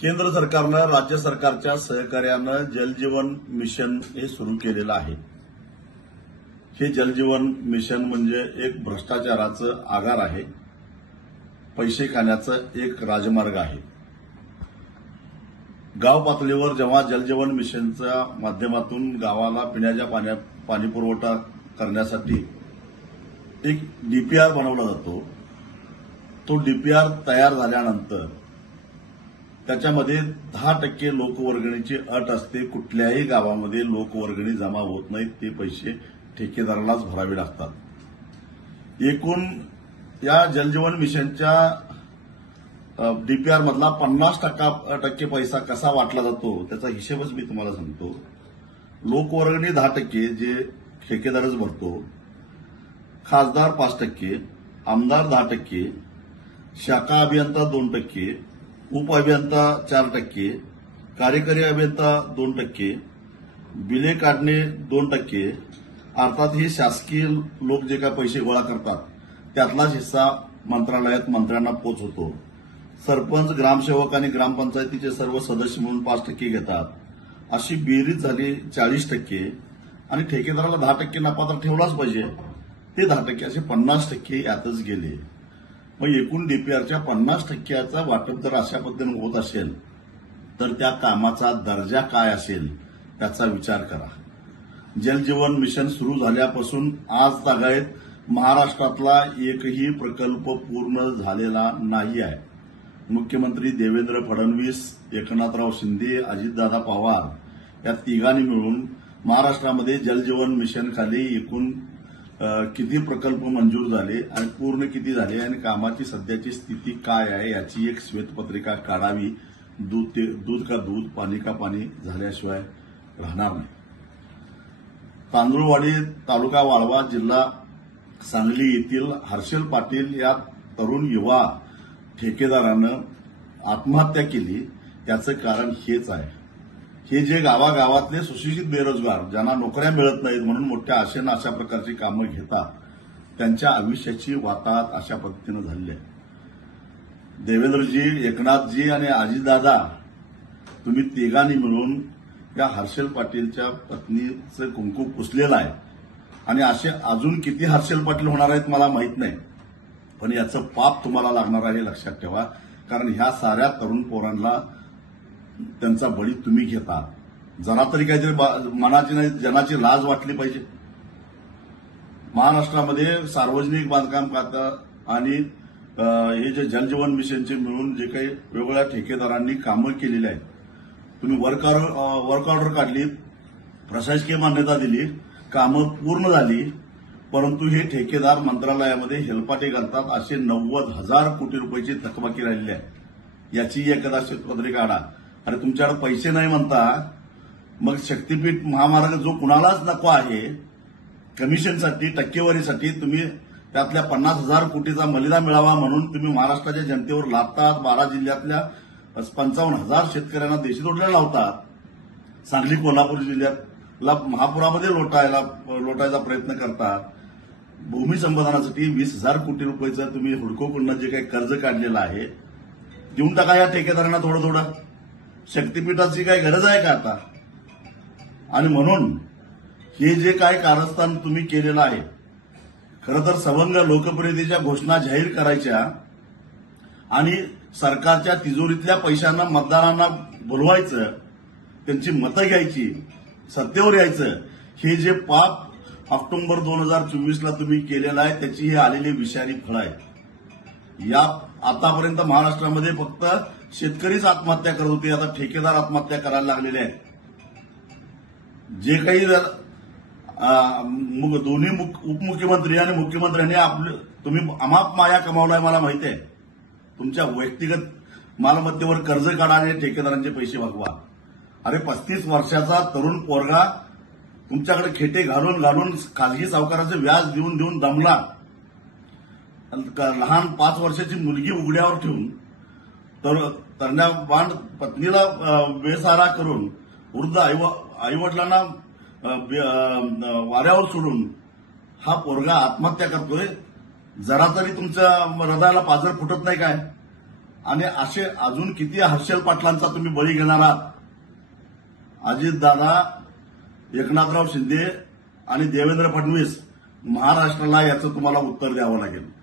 केंद्र सरकारनं राज्य सरकारच्या सहकार्यानं जलजीवन मिशन हे सुरू केलेलं आहे। हे जलजीवन मिशन म्हणजे एक भ्रष्टाचाराचं आगार आहे, पैसे खाण्याचं एक राजमार्ग आहे। गाव पातळीवर जेव्हा जलजीवन मिशनच्या माध्यमातून गावाला पिण्याच्या पाणीपुरवठा करण्यासाठी एक डीपीआर बनवला जातो, तो डीपीआर तयार झाल्यानंतर त्याच्यामध्ये 10% लोकवर्गणीची अट असते। कुठल्याही गावामध्ये लोकवर्गणी जमा होत नाही, ते पैसे ठेकेदारालाच भरावे लागतात। एकूण या जलजीवन मिशनच्या डीपीआर मधला 50% पैसा कसा वाटला जातो त्याचा हिशेबच मी तुम्हाला सांगतो। लोकवर्गणी 10% जे ठेकेदारच भरतो, खासदार 5%, आमदार 10%, शाखा अभियंता 2%, उप अभियंता 4%, कार्यकारी अभियंता 2%, बिले काढणे 2%, अर्थात हे शासकीय लोक जे काय पैसे गोळा करतात त्यातलाच हिस्सा मंत्रालयात मंत्र्यांना पोहोचवतो। सरपंच, ग्रामसेवक आणि ग्रामपंचायतीचे सर्व सदस्य म्हणून 5% घेतात। अशी बेरीज झाली 40% आणि ठेकेदाराला 10% नफा तर ठेवलाच पाहिजे, ते 10% असे 50% यातच गेले। मग एकूण डीपीआरच्या 50%चा वाटप जर अशा पद्धतीने होत असेल तर त्या कामाचा दर्जा काय असेल त्याचा विचार करा। जलजीवन मिशन सुरू झाल्यापासून आज तागायत महाराष्ट्रातला एकही प्रकल्प पूर्ण झालेला नाही आहे। मुख्यमंत्री देवेंद्र फडणवीस, एकनाथराव शिंदे, अजितदादा पवार या तिघांनी मिळून महाराष्ट्रामध्ये जलजीवन मिशन खाली एकूण किती प्रकल्प मंजूर झाले आणि पूर्ण किती झाले आणि कामाची सध्याची स्थिती काय आहे याची एक श्वेतपत्रिका काढावी। दूध का दूध, पाणी का पाणी झाल्याशिवाय राहणार नाही। तांदुळवाडी तालुका वाळवा, जिल्हा सांगली येथील हर्षल पाटील या तरुण युवा ठेकेदारानं आत्महत्या केली, याचं कारण हेच आहे। हे जे गावागावातले सुशिक्षित बेरोजगार ज्यांना नोकऱ्या मिळत नाहीत म्हणून मोठ्या आशेनं अशा प्रकारची कामं घेतात, त्यांच्या आयुष्याची वाताहत अशा पद्धतीनं झाली आहे। देवेंद्रजी, एकनाथजी आणि अजितदादा तुम्ही तिघांनी मिळून या हर्षल पाटीलच्या पत्नीचं कुंकू पुसलेलं आहे आणि असे अजून किती हर्षल पाटील होणार आहेत मला माहित नाही, पण याचं पाप तुम्हाला लागणार आहे लक्षात ठेवा। कारण ह्या साऱ्या तरुण पोरांना त्यांचा बळी तुम्ही घेता। जरा तरी काहीतरी मनाची नाही जनाची लाज वाटली पाहिजे। महाराष्ट्रामध्ये सार्वजनिक बांधकाम खातं आणि हे जे जलजीवन मिशनचे मिळून जे काही वेगवेगळ्या ठेकेदारांनी कामं केलेली आहेत, तुम्ही वर्क ऑर्डर काढली, प्रशासकीय मान्यता दिली, कामं पूर्ण झाली, परंतु हे ठेकेदार मंत्रालयामध्ये हेलपाटे घालतात। असे 90,000 कोटी रुपयाची थकबाकी राहिलेली आहे। याची एखादा श्वेतपत्रिका काढा। अरे तुमच्याकडे पैसे नाही म्हणता, मग शक्तीपीठ महामार्ग जो कुणालाच नको आहे, कमिशनसाठी, टक्केवारीसाठी तुम्ही त्यातल्या 50,000 कोटीचा मलिदा मिळावा म्हणून तुम्ही महाराष्ट्राच्या जनतेवर लादतात। 12 जिल्ह्यातल्या 55,000 शेतकऱ्यांना देशी तोडल्या लावतात। सांगली, कोल्हापूर जिल्ह्यातला महापुरामध्ये लोटायचा प्रयत्न करतात। भूमी संपादनासाठी 20,000 कोटी रुपयाचं तुम्ही हुडकोकडनं जे काही कर्ज काढलेलं आहे, देऊन टाका या ठेकेदारांना थोडं थोडं। शक्तीपीठाची काही गरज आहे का आता? आणि म्हणून हे जे काय कारस्थान तुम्ही केलेलं आहे, खरं तर सवंग लोकप्रियतेच्या घोषणा जाहीर करायच्या आणि सरकारच्या तिजोरीतल्या पैशांना मतदारांना बोलवायचं, त्यांची मतं घ्यायची, सत्तेवर यायचं, हे जे पाप ऑक्टोबर 2024ला तुम्ही केलेलं आहे त्याची ही आलेली विषारी फळं आहे। या आतापर्यंत महाराष्ट्रामध्ये फक्त शेतकरीच आत्महत्या करत होते, आता ठेकेदार आत्महत्या करायला लागलेले आहेत। जे काही दोन्ही उपमुख्यमंत्री आणि मुख्यमंत्र्यांनी तुम्ही अमाप माया कमावलाय मला माहिती आहे। तुमच्या व्यक्तिगत मालमत्तेवर कर्ज काढा आणि ठेकेदारांचे पैसे भागवा। अरे 35 वर्षाचा तरुण पोरगा तुमच्याकडे खेटे घालून घालून खाजगी सावकाराचे व्याज देऊन देऊन दमला। लहान 5 वर्षाची मुलगी उघड्यावर ठेवून तरण्याबाण पत्नीला बेसहारा करून वृद्ध आईवडिलांना वाऱ्यावर सोडून हा पोरगा आत्महत्या करतोय। जरा तरी तुमच्या हृदयाला पाझर फुटत नाही काय? आणि असे अजून किती हर्षल पाटलांचा तुम्ही बळी घेणार आहात? अजितदादा, एकनाथराव शिंदे आणि देवेंद्र फडणवीस, महाराष्ट्राला याचं तुम्हाला उत्तर द्यावं लागेल.